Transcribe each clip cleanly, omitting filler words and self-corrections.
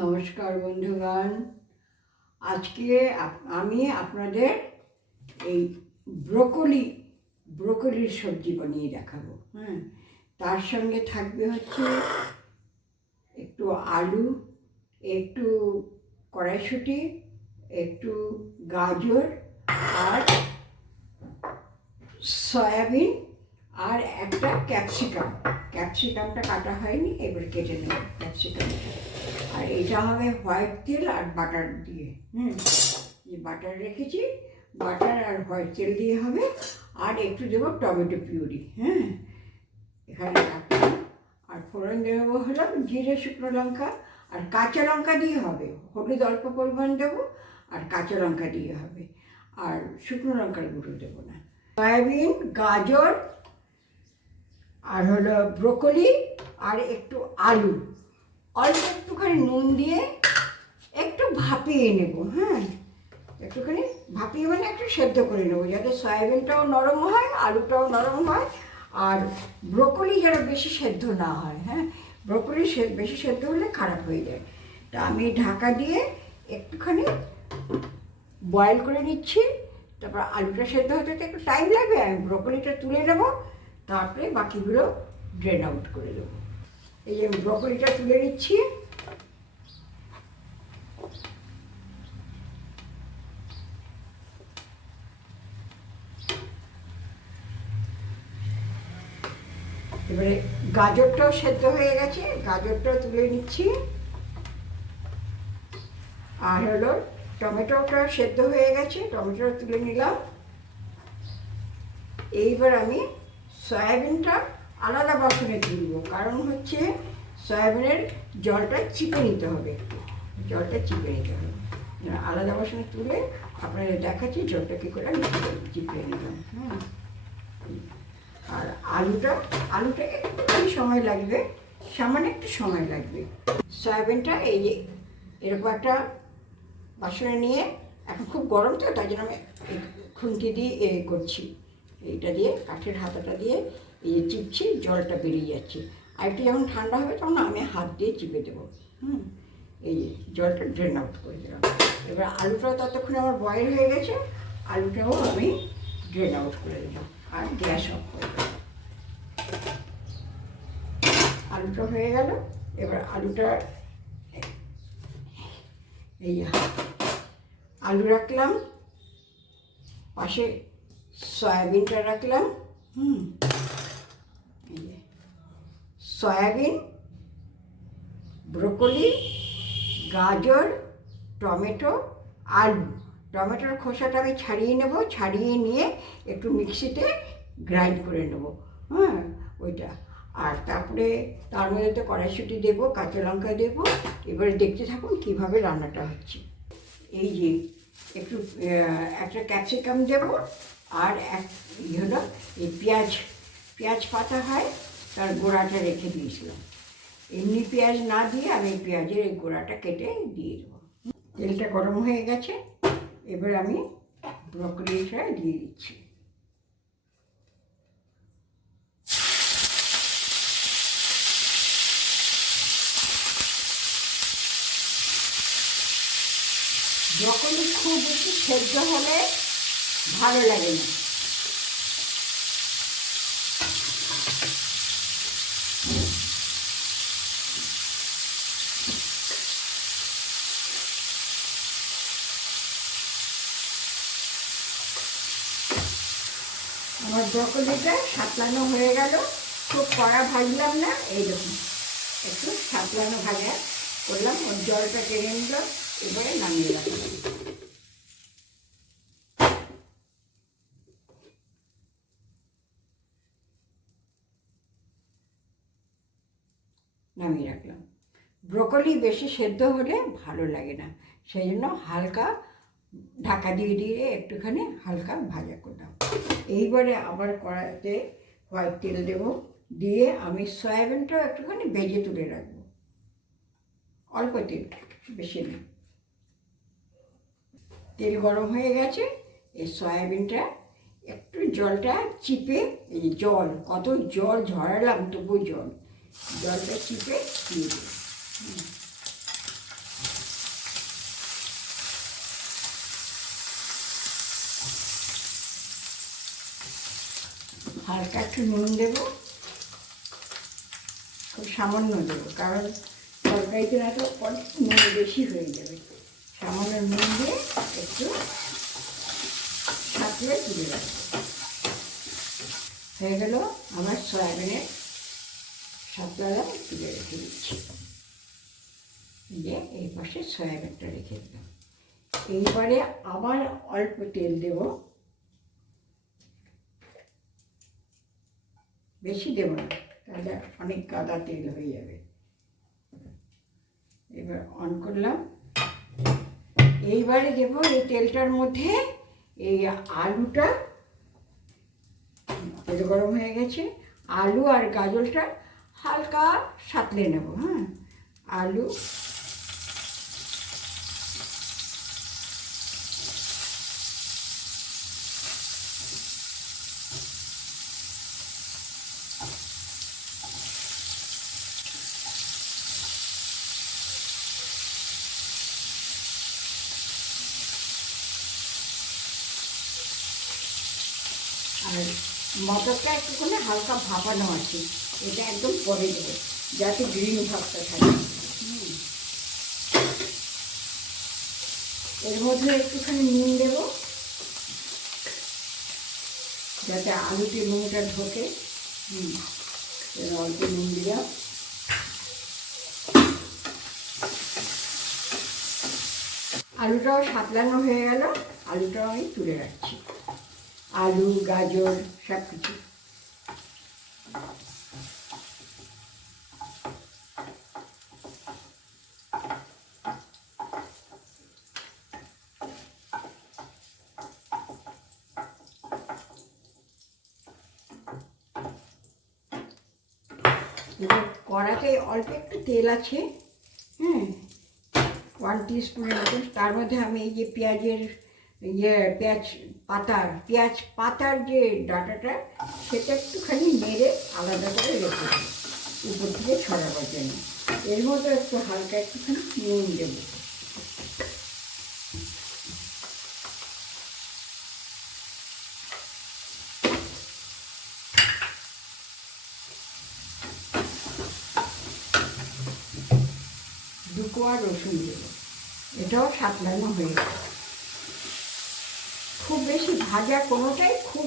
নমস্কার বন্ধুগণ। আজকে আমি আপনাদের এই ব্রোকলির সবজি বানিয়ে দেখাবো। তার সঙ্গে থাকবে হচ্ছে একটু আলু, একটু কড়াইশুঁটি, একটু গাজর আর সয়াবিন আর একটা ক্যাপসিকামটা কাটা হয়নি, এবার কেটে নেব ক্যাপসিকামটা। আর এটা হবে হোয়াইট তেল আর বাটার দিয়ে। যে বাটার রেখেছি, বাটার আর হোয়াইট তেল দিয়ে হবে। আর একটু দেবো টমেটো পিউরি। এখানে রাখলাম। আর ফোড়ন দেবো হলো জিরে, শুকনো লঙ্কা আর কাঁচা লঙ্কা দিয়ে হবে। হলুদ অল্প পরিমাণ দেবো আর কাঁচা লঙ্কা দিয়ে হবে, আর শুকনো লঙ্কার গুঁড়ো দেবো না। সয়াবিন, গাজর আর হলো ব্রোকলি আর একটু আলু, অল্প একটুখানি নুন দিয়ে একটু ভাপিয়ে নেব। একটুখানি ভাপিয়ে মানে একটু সেদ্ধ করে নেবো, যাতে সয়াবিনটাও নরম হয়, আলুটাও নরম হয়, আর ব্রোকলি যেন বেশি সেদ্ধ না হয়। ব্রোকলি বেশি সেদ্ধ হলে খারাপ হয়ে যায়। তা আমি ঢাকা দিয়ে একটুখানি বয়েল করে নিচ্ছি। তারপর আলুটা সেদ্ধ হতে একটু টাইম লাগবে, আমি ব্রোকলিটা তুলে নেবো, তারপরে বাকিগুলো ড্রেন আউট করে দেবো। এই যে ব্রোকলিটা তুলে নিচ্ছি। এবারে গাজরটাও সেদ্ধ হয়ে গেছে, গাজরটাও তুলে নিচ্ছি। আর হলো টমেটোটা সেদ্ধ হয়ে গেছে, টমেটোটা তুলে নিলাম। এইবার আমি সয়াবিনটা আলাদা বাসনে তুলব, কারণ হচ্ছে সয়াবিনের জলটা চিপে নিতে হবে, একটু জলটা চিপে নিতে হবে। আলাদা বাসনে তুলে আপনাদের দেখাচ্ছি জলটা কী করে আমি চিপে নিলাম। আর আলুটা একটু সময় লাগবে, সামান্য একটু সময় লাগবে। সয়াবিনটা এই যে এরকম একটা বাসনে নিয়ে, এখন খুব গরম তো, তাই জন্য আমি খুন্তি দিয়ে করছি, এইটা দিয়ে কাঠের হাতাটা দিয়ে এই যে চিপছি, জলটা বেরিয়ে যাচ্ছে। আর একটু যখন ঠান্ডা হবে তখন আমি হাত দিয়ে চিপে দেবো। এই যে জলটা ড্রেন আউট করে দিলাম। এবার আলুটাও ততক্ষণে আমার বয়েল হয়ে গেছে, আলুটাও আমি ড্রেন আউট করে দিলাম আর গ্যাস অফ করে দিলাম। আলুটা হয়ে গেল। এবার আলুটা এই আলু রাখলাম, পাশে সয়াবিনটা রাখলাম। সয়াবিন, ব্রোকলি, গাজর, টমেটো, আলু। টমেটোর খোসাটা আমি ছাড়িয়ে নেব, ছাড়িয়ে নিয়ে একটু মিক্সিতে গ্রাইন্ড করে নেব। ওইটা। আর তারপরে তার মধ্যে তো কড়াইশুঁটি দেবো, কাঁচা লঙ্কা দেবো। এবারে দেখতে থাকুন কীভাবে রান্নাটা হচ্ছে। এই যে একটু একটা ক্যাপসিকাম দেবো, আর হলো এই পেঁয়াজ পাতা হয়, তার গোড়াটা রেখে দিয়েছিলাম। এমনি পেঁয়াজ না দিয়ে আমি পেঁয়াজের এই গোড়াটা কেটে দিয়ে দেবো। তেলটা গরম হয়ে গেছে, এবার আমি ব্রোকলিটা দিয়ে দিচ্ছি। ব্রোকলি খুব বেশি সেদ্ধ হলে ভালো লাগে না। আমার ব্রোকলিটা সাতলানো হয়ে গেল, খুব কড়া ভাজলাম না, এইরকম একটু সাতলানো ভাজা করলাম। ওর জলটা টেনে নিল, এবারে নামিয়ে রাখলাম। নামিয়ে রাখলাম। ব্রোকলি বেশি সেদ্ধ হলে ভালো লাগে না, সেই জন্য হালকা ঢাকা দিয়ে দিয়ে একটুখানি হালকা ভাজা করলাম। এইবারে আবার কড়াইতে হোয়াইট তেল দেবো, দিয়ে আমি সয়াবিনটাও একটুখানি ভেজে তুলে রাখবো, অল্প তেল, বেশি না। তেল গরম হয়ে গেছে, এই সয়াবিনটা একটু জলটা চিপে, এই জল কত জল ঝরালাম, তবু জলটা চিপে দিয়ে দেবো। হালকা একটু নুন দেবো, খুব সামান্য দেবো, কারণ তরকারিতে না তো অনেক নুন বেশি হয়ে যাবে। সামান্য নুন দিয়ে একটু সাঁতলে তুলে রাখবো। হয়ে গেল আমার সয়াবিনের সাতলা তুলে রেখে দিচ্ছি। দিয়ে এই পাশে সয়াবিনটা রেখে দিলাম। এইবারে আবার অল্প তেল দেব, বেশি দেব না, তাহলে অনেক গাদা তেল হয়ে যাবে। এবার অন করলাম। এইবারে দেবো এই তেলটার মধ্যে এই আলুটা, তেল গরম হয়ে গেছে। আলু আর গাজরটা হালকা সাঁতলে নেব। হ্যাঁ, আলু আর মটরটা একটুখানি হালকা ভাপানো আছে, এটা একদম পরে দেবো যাতে গ্রিন ভাবটা থাকে। এর মধ্যে একটুখানি নুন দেবো যাতে আলুতে নুনটা ঢোকে। অল্প নুন দিলাম। আলুটাও সাতলানো হয়ে গেল, আলুটাও আমি তুলে রাখছি। আলু গাজর সব কিছু। এবার কড়াতে অল্প একটু তেল আছে, 1 টিস্পুনের মতন। তার মধ্যে আমি এই যে পেঁয়াজ পাতার যে ডাঁটাটা, সেটা একটুখানি নেড়ে আলাদা করে রেখে দিই উপর থেকে ছড়াবার জন্য। এর মধ্যে একটু হালকা একটুখানি নুন দেবো। দু কোয়া রসুন দেবো, এটাও সাতলানো হয়ে গেছে। খুব বেশি ভাজা কোনোটাই খুব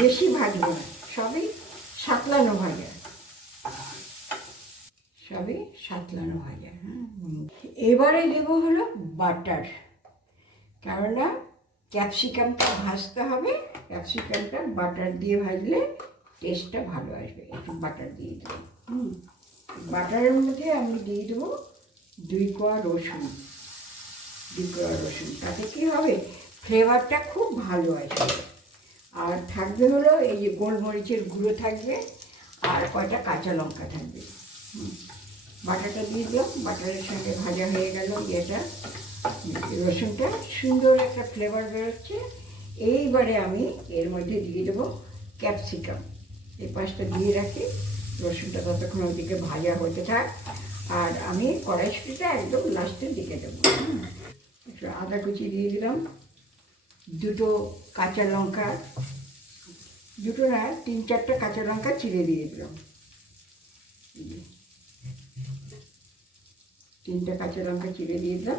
বেশি ভাজবো না, সবই সাতলানো ভাজা, সবই সাতলানো ভাজা। এবারে দেবো হলো বাটার, কেননা ক্যাপসিকামটা ভাজতে হবে। ক্যাপসিকামটা বাটার দিয়ে ভাজলে টেস্টটা ভালো আসবে। একটু বাটার দিয়ে দেবো। বাটারের মধ্যে আমি দিয়ে দেবো 2 কোয়া রসুন। তাতে কী হবে, ফ্লেভারটা খুব ভালো আসবে। আর থাকবে হলো এই যে গোলমরিচের গুঁড়ো থাকবে, আর কয়টা কাঁচা লঙ্কা থাকবে। বাটারটা দিয়ে দিলাম, বাটারের সঙ্গে ভাজা হয়ে গেল এটা, রসুনটা সুন্দর একটা ফ্লেভার বেরোচ্ছে। এইবারে আমি এর মধ্যে দিয়ে দেবো ক্যাপসিকাম। এই পাশটা দিয়ে রাখি, রসুনটা ততক্ষণ ওইদিকে ভাজা হতে থাক। আর আমি কড়াইশুঁটিটা একদম লাস্টের দিকে দেবো। একটু আদা কুচি দিয়ে দিলাম, 2 কাঁচা লঙ্কা, 2 না 3-4টা কাঁচা লঙ্কা চিড়ে দিয়ে দিলাম। 3টা কাঁচা লঙ্কা চিড়ে দিয়ে দিলাম,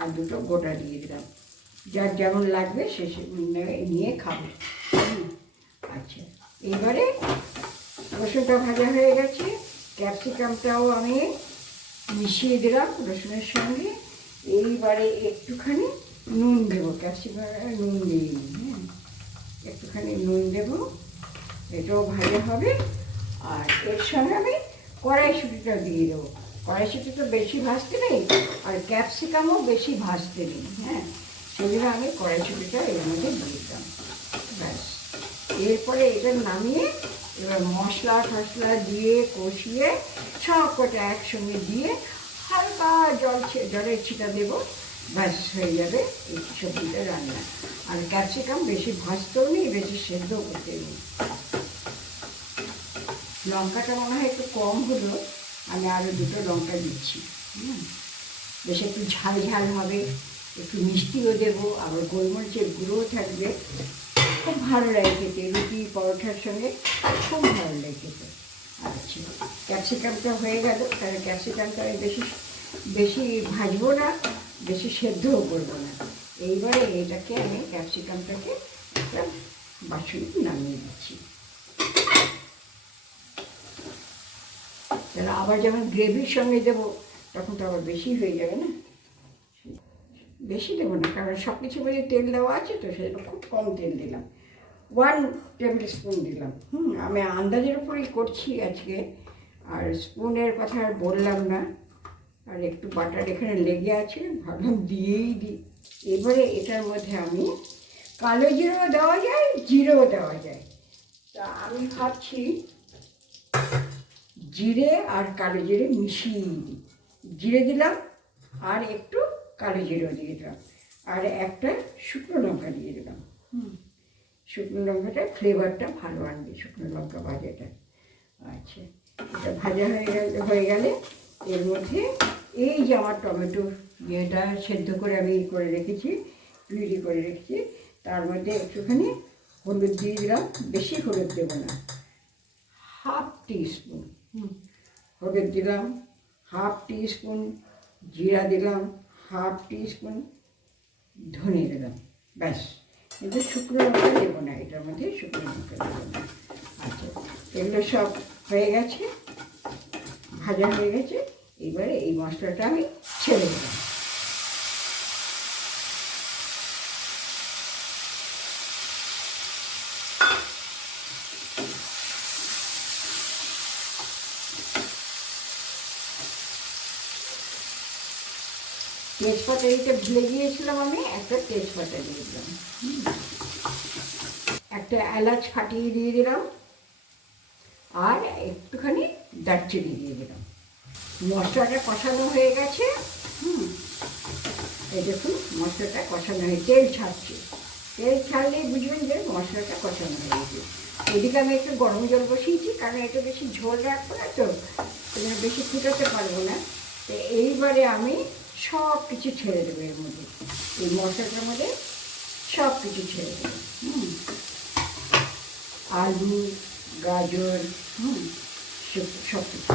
আর 2টো গোটা দিয়ে দিলাম। যার যেমন লাগবে সে নিয়ে খাবে। আচ্ছা, এবারে রসুনটা ভাজা হয়ে গেছে, ক্যাপসিকামটাও আমি মিশিয়ে দিলাম রসুনের সঙ্গে। এইবারে একটুখানি নুন দেবো, ক্যাপসিকামে নুন দিয়ে একটুখানি নুন দেবো, এটাও ভাজা হবে। আর এর সঙ্গে আমি কড়াইশুঁটিটা দিয়ে দেবো। কড়াইশুঁটিটা বেশি ভাজতে নেই, আর ক্যাপসিকামও বেশি ভাজতে নেই। সেই জন্য আমি কড়াইশুঁটিটা এর মধ্যে দিয়ে দিলাম। ব্যাস, এরপরে এটা নামিয়ে এবার মশলা টশলা দিয়ে কষিয়ে সব কটা একসঙ্গে দিয়ে হালকা জলের ছিটা দেবো। ব্যাস, হয়ে যাবে এই সবজিটা রান্না। আর ক্যাপসিকাম বেশি ভাজতেও নেই, বেশি সেদ্ধও করতে নেই। লঙ্কাটা মনে হয় একটু কম হলো, আমি আরও 2টো লঙ্কা দিচ্ছি। বেশ একটু ঝাল ঝাল হবে, একটু মিষ্টিও দেবো, আবার গোলমরিচের গুঁড়োও থাকবে। খুব ভালো লাগে খেতে, রুটি পরোটার সঙ্গে খুব ভালো লাগে খেতে। আচ্ছা, ক্যাপসিকামটা হয়ে গেল। তাহলে ক্যাপসিকামটা আমি বেশি বেশি ভাজবো না, বেশি সেদ্ধও করবো না। এইবারে এটাকে আমি ক্যাপসিকামটাকে একটা বাসনে নামিয়ে দিচ্ছি। তাহলে আবার যখন গ্রেভির সঙ্গে দেবো তখন তো আবার বেশি হয়ে যাবে না। বেশি দেবো না, কারণ সব কিছু মধ্যে তেল দেওয়া আছে, তো সেটা খুব কম তেল দিলাম, 1 টেবিল স্পুন দিলাম। আমি আন্দাজের উপরেই করছি আজকে, আর স্পুনের কথা আর বললাম না। আর একটু বাটার এখানে লেগে আছে, ভাবলাম দিয়েই দিই। এবারে এটার মধ্যে আমি কালো জিরেও দেওয়া যায়, জিরেও দেওয়া যায়। তা আমি ভাবছি জিরে আর কালো জিরে মিশিয়ে দিই। জিরে দিলাম আর একটু কালো জিরেও দিয়ে দিলাম, আর একটা শুকনো লঙ্কা দিয়ে দিলাম। শুকনো লঙ্কাটা ফ্লেভারটা ভালো আনবে, শুকনো লঙ্কা ভাজাটা। আচ্ছা, এটা ভাজা হয়ে গেলে এর মধ্যে এই যে আমার টমেটো যেটা সেদ্ধ করে আমি করে রেখেছি, পিউরি করে রেখেছি, তার মধ্যে একটুখানি হলুদ দিয়ে দিলাম। বেশি হলুদ দেবো না, 1/2 টিস্পুন হলুদ দিলাম, 1/2 টিস্পুন জিরা দিলাম, 1/2 টিস্পুন ধনে দিলাম, ব্যাস। কিন্তু শুকনো লঙ্কা দেবো না, এটার মধ্যে শুকনো লঙ্কা দেবো না। আচ্ছা, এগুলো সব হয়ে গেছে, ভাজা হয়ে গেছে। এবারে এই মশলাটা আমি ছেড়ে দিলাম। তেজপাতা দিতে ভুলে গিয়েছিলাম, আমি একটা তেজপাতা দিয়ে দিলাম, একটা এলাচ ফাটিয়ে দিয়ে দিলাম, আর একটুখানি দারচিনি দিয়ে দিলাম। মশলাটা কষানো হয়ে গেছে। এই দেখুন মশলাটা কষানো হয়ে তেল ছাড়ছে। তেল ছাড়লেই বুঝবেন যে মশলাটা কষানো হয়ে গেছে। এদিকে আমি একটু গরম জল বসিয়েছি, কারণ এটা বেশি ঝোল রাখবো না, তো বেশি ফুটাতে পারবো না। তো এইবারে আমি সব কিছু ছেড়ে দেবো এর মধ্যে, এই মশলাটার মধ্যে সব কিছু ছেড়ে দেবো। আলু, গাজর, সব কিছু।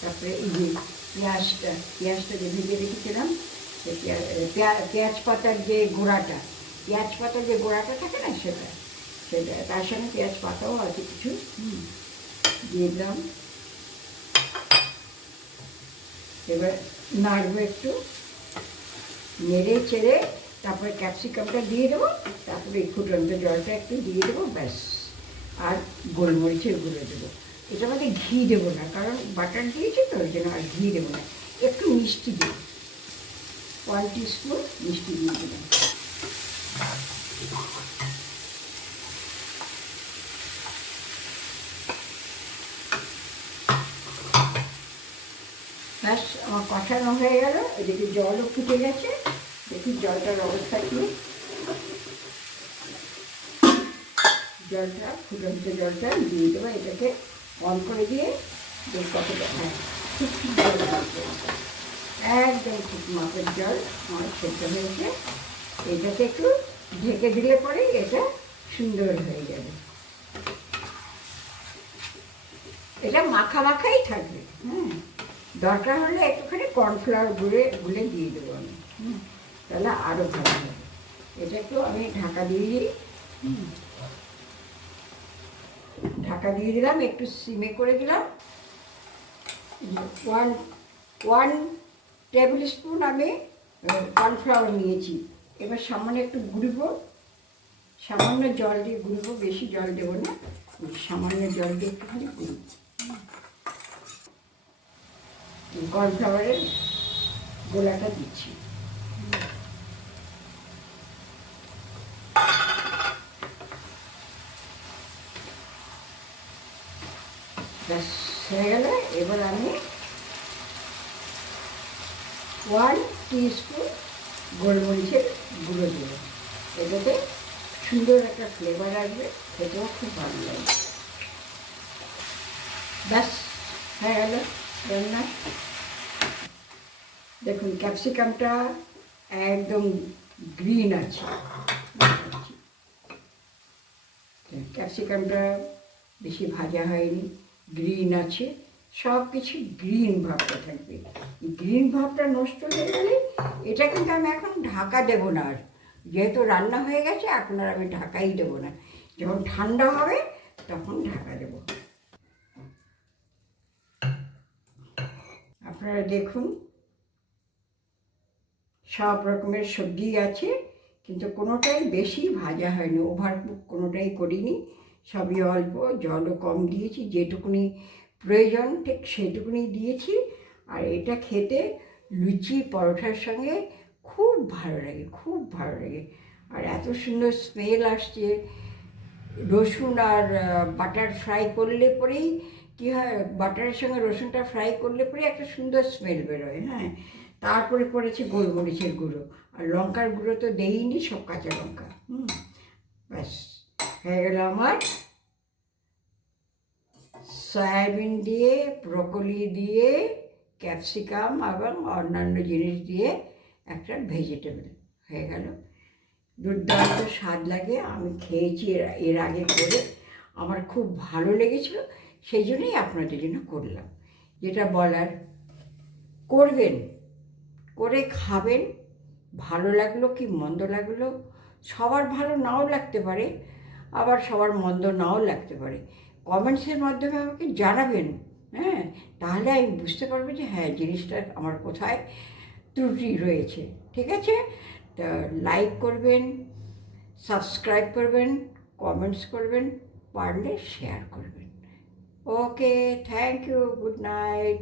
তারপরে এই যে পেঁয়াজটা যে ভেজে রেখেছিলাম, পেঁয়াজ পাতার যে গোড়াটা থাকে না, সেটা তার সঙ্গে পেঁয়াজ পাতাও আছে কিছু, দিয়ে দিলাম। এবার নাড়বো একটু, নেড়ে চেড়ে তারপরে ক্যাপসিকামটা দিয়ে দেবো, তারপরে এই ফুটন্ত জলটা একটু দিয়ে দেবো, ব্যাস। আর গোলমরিচের গুঁড়ো দেবো। এটার মধ্যে ঘি দেবো না, কারণ বাটার দিয়েছি তো, ওই জন্য আর ঘি দেবো না। একটু মিষ্টি দেবো, 1 টিস্পুন মিষ্টি দিয়ে দেবেন। ব্যাস, আমার কষানো হয়ে গেল। এদিকে জলও ফুটে গেছে, দেখুন জলটার অবস্থা কি। জলটা ফুটন্ত জলটা দিয়ে দেবো, এটাকে অন করে দিয়ে কতটা, ঠিক জল একদম ঠিক মাপের জল আমার সেদ্ধ হয়েছে। এটাকে একটু ঢেকে দিলে পরেই এটা সুন্দর হয়ে যাবে। এটা মাখা মাখাই থাকবে। দরকার হলে একটুখানি কর্নফ্লাওয়ার গুলে দিয়ে দেবো আমি, তাহলে আরও ভালো হবে। এটা একটু আমি ঢাকা দিয়ে দিই, ঢাকা দিয়ে দিলাম, একটু সিমে করে দিলাম। 1 টেবিল স্পুন আমি কর্নফ্লাওয়ার নিয়েছি। এবার সামান্য একটু গুঁড়বো, সামান্য জল দিয়ে গুঁড়বো, বেশি জল দেবো না, সামান্য জল দিয়ে একটুখানি গুঁড়ব। কর্নফ্লাওয়ারের গোলাটা দিচ্ছি। ব্যাস হয়ে গেলে এবার আমি 1 টিস্পুন গোলমরিচের গুঁড়ো দেবো। এটাতে সুন্দর একটা ফ্লেভার আসবে, খেতেও খুব ভালো লাগবে। ব্যাস হয়ে গেল রান্না। দেখুন একদম গ্রিন আছে। ক্যাপসিকামটা বেশি ভাজা হয়নি, গ্রিন আছে, সব কিছু গ্রিন ভাবটা থাকবে। গ্রিন ভাবটা নষ্ট হয়ে গেলে এটা কিন্তু আমি এখন ঢাকা দেবো না আর, যেহেতু রান্না হয়ে গেছে এখন আর আমি ঢাকাই দেবো না, যখন ঠান্ডা হবে তখন ঢাকা দেবো। আপনারা দেখুন সব রকমের সবজি আছে, কিন্তু কোনোটাই বেশি ভাজা হয়নি, ওভারকুক কোনোটাই করিনি, সবই অল্প, জলও কম দিয়েছি, যেটুকুনি প্রয়োজন ঠিক সেটুকুনি দিয়েছি। আর এটা খেতে লুচি পরোটার সঙ্গে খুব ভালো লাগে, খুব ভালো লাগে। আর এত সুন্দর স্মেল আসছে, রসুন আর বাটার ফ্রাই করলে পরেই কী হয়, বাটারের সঙ্গে রসুনটা ফ্রাই করলে পরে একটা সুন্দর স্মেল বেরোয়। হ্যাঁ, তারপরে পড়েছে গোলমরিচের গুঁড়ো, আর লঙ্কার গুঁড়ো তো দেইনি, সব কাঁচা লঙ্কা। ব্যাস হয়ে গেল আমার সয়াবিন দিয়ে, ব্রকলি দিয়ে, ক্যাপসিকাম এবং অন্যান্য জিনিস দিয়ে একটা ভেজিটেবল হয়ে গেল। দুর্দান্ত স্বাদ লাগে, আমি খেয়েছি এর আগে করে, আমার খুব ভালো লেগেছিল, সেই জন্যই আপনাদের জন্য করলাম। যেটা বলার, করবেন, করে খাবেন, ভালো লাগলো কি মন্দ লাগলো, সবার ভালো নাও লাগতে পারে, আবার সবার মন্দ নাও লাগতে পারে, কমেন্টসের মাধ্যমে আমাকে জানাবেন। হ্যাঁ, তাহলে আমি বুঝতে পারবো যে হ্যাঁ জিনিসটা আমার কোথায় ত্রুটি রয়েছে। ঠিক আছে, তা লাইক করবেন, সাবস্ক্রাইব করবেন, কমেন্টস করবেন, পারলে শেয়ার করবেন। ওকে, থ্যাংক ইউ, গুড নাইট।